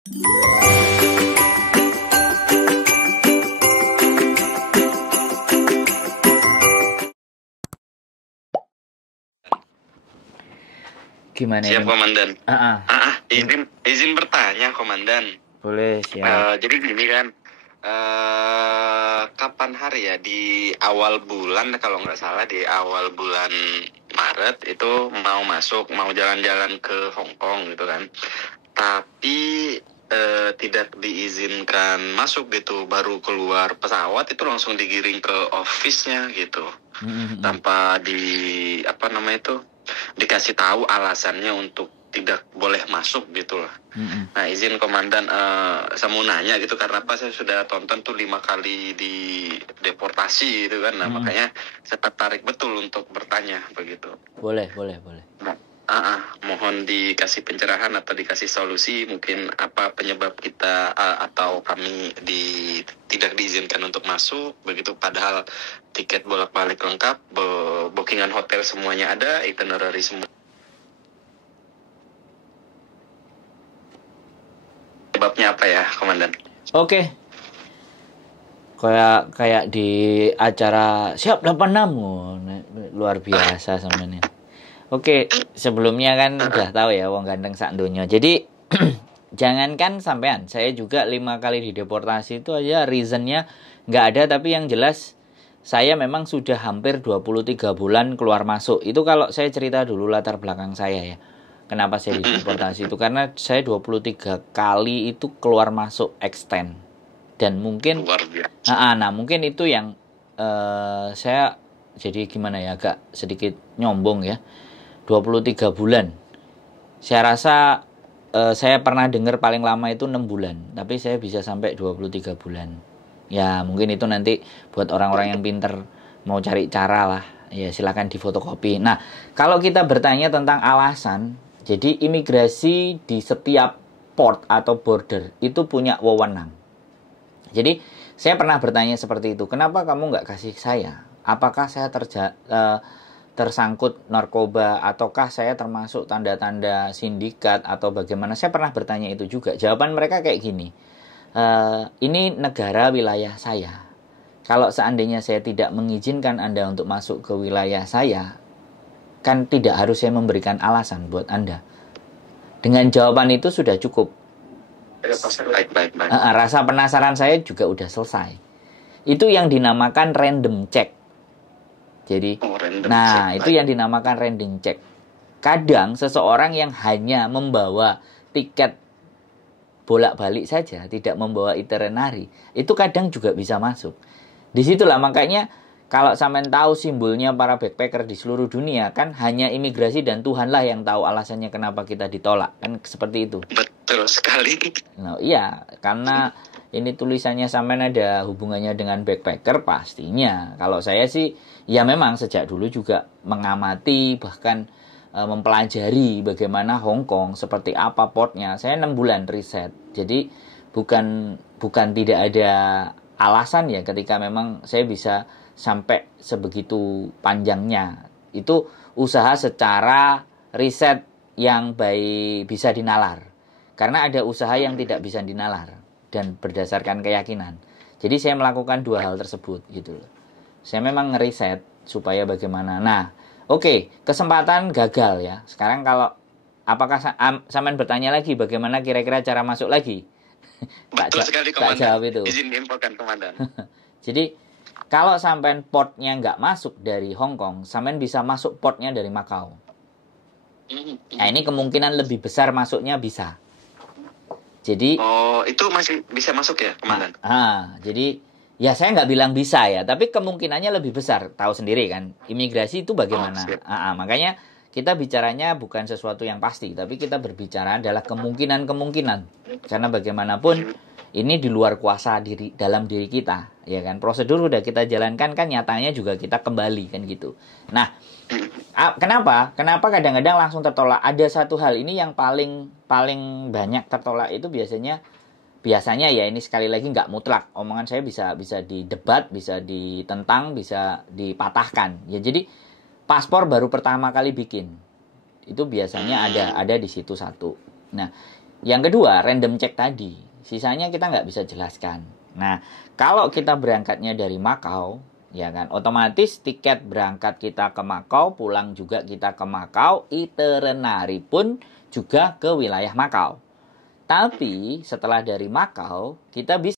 Gimana Siap, ini? Komandan. Izin. Izin bertanya, Komandan. Boleh, siap. Jadi gini kan, kapan hari ya, di awal bulan kalau nggak salah, di awal bulan Maret itu mau jalan-jalan ke Hong Kong gitu kan. Tapi tidak diizinkan masuk gitu, baru keluar pesawat itu langsung digiring ke office-nya gitu. Tanpa dikasih tahu alasannya untuk tidak boleh masuk gitu lah. Nah, izin Komandan, saya mau nanya gitu, karena apa, saya sudah tonton tuh 5 kali di deportasi gitu kan. Nah, makanya saya tertarik betul untuk bertanya begitu. Boleh. Nah, mohon dikasih pencerahan atau dikasih solusi, mungkin apa penyebab kita atau kami tidak diizinkan untuk masuk begitu, padahal tiket bolak-balik lengkap, bookingan hotel semuanya ada, itinerary semua. Sebabnya apa ya, Komandan? Oke. Kayak di acara Siap 86. Luar biasa sama ini. Oke, sebelumnya kan udah tahu ya wong ganteng sak donya. Jadi jangankan sampean, saya juga 5 kali dideportasi itu aja reasonnya nggak ada, tapi yang jelas saya memang sudah hampir 23 bulan keluar masuk. Itu kalau saya cerita dulu latar belakang saya ya. Kenapa saya dideportasi itu karena saya 23 kali itu keluar masuk extend. Dan mungkin mungkin itu yang saya jadi gimana ya, agak sedikit nyombong ya. 23 bulan. Saya rasa saya pernah dengar paling lama itu 6 bulan, tapi saya bisa sampai 23 bulan. Ya, mungkin itu nanti buat orang-orang yang pinter mau cari cara lah. Ya, silakan difotokopi. Nah, kalau kita bertanya tentang alasan, jadi imigrasi di setiap port atau border itu punya wewenang. Jadi, saya pernah bertanya seperti itu. Kenapa kamu nggak kasih saya? Apakah saya tersangkut narkoba, ataukah saya termasuk tanda-tanda sindikat atau bagaimana? Saya pernah bertanya itu juga. Jawaban mereka kayak gini, ini negara wilayah saya. Kalau seandainya saya tidak mengizinkan Anda untuk masuk ke wilayah saya, kan tidak harus saya memberikan alasan buat Anda. Dengan jawaban itu sudah cukup. Rasa penasaran saya juga udah selesai. Itu yang dinamakan random check. Jadi, itu yang dinamakan random check. Kadang seseorang yang hanya membawa tiket bolak-balik saja, tidak membawa itinerary, itu kadang juga bisa masuk. Disitulah makanya kalau sampean tahu simbolnya para backpacker di seluruh dunia, kan hanya imigrasi dan Tuhanlah yang tahu alasannya kenapa kita ditolak, kan seperti itu. Betul sekali. Nah, iya, karena ini tulisannya sampean ada hubungannya dengan backpacker, pastinya. Kalau saya sih, ya memang sejak dulu juga mengamati, bahkan mempelajari bagaimana Hong Kong, seperti apa portnya. Saya 6 bulan riset. Jadi bukan tidak ada alasan ya ketika memang saya bisa sampai sebegitu panjangnya. Itu usaha secara riset yang baik bisa dinalar. Karena ada usaha yang tidak bisa dinalar dan berdasarkan keyakinan. Jadi saya melakukan 2 hal tersebut gitu loh. Saya memang ngeriset supaya bagaimana. Nah, oke, kesempatan gagal ya. Sekarang kalau apakah sampean bertanya lagi bagaimana kira-kira cara masuk lagi? Betul sekali, Komandan. Tak jawab itu. Izin diinfokan, Komandan. Jadi kalau sampean portnya nggak masuk dari Hong Kong, sampean bisa masuk portnya dari Macau. Nah, ini kemungkinan lebih besar masuknya bisa. Jadi, itu masih bisa masuk ya, Komandan? Jadi ya saya nggak bilang bisa ya, tapi kemungkinannya lebih besar. Tahu sendiri kan, imigrasi itu bagaimana. Makanya kita bicaranya bukan sesuatu yang pasti, tapi kita berbicara adalah kemungkinan-kemungkinan. Karena bagaimanapun ini di luar kuasa dalam diri kita, ya kan. Prosedur udah kita jalankan, kan nyatanya juga kita kembali kan gitu. Nah, kenapa kadang-kadang langsung tertolak? Ada satu hal ini yang paling banyak tertolak itu biasanya ya, ini sekali lagi nggak mutlak. Omongan saya bisa didebat, bisa ditentang, bisa dipatahkan. Ya jadi paspor baru pertama kali bikin itu biasanya ada di situ satu. Nah, Yang kedua, random check tadi. Sisanya kita nggak bisa jelaskan. Nah, kalau kita berangkatnya dari Makau, ya kan, otomatis tiket berangkat kita ke Makau, pulang juga kita ke Makau, itinerary pun juga ke wilayah Makau. Tapi setelah dari Makau, kita bisa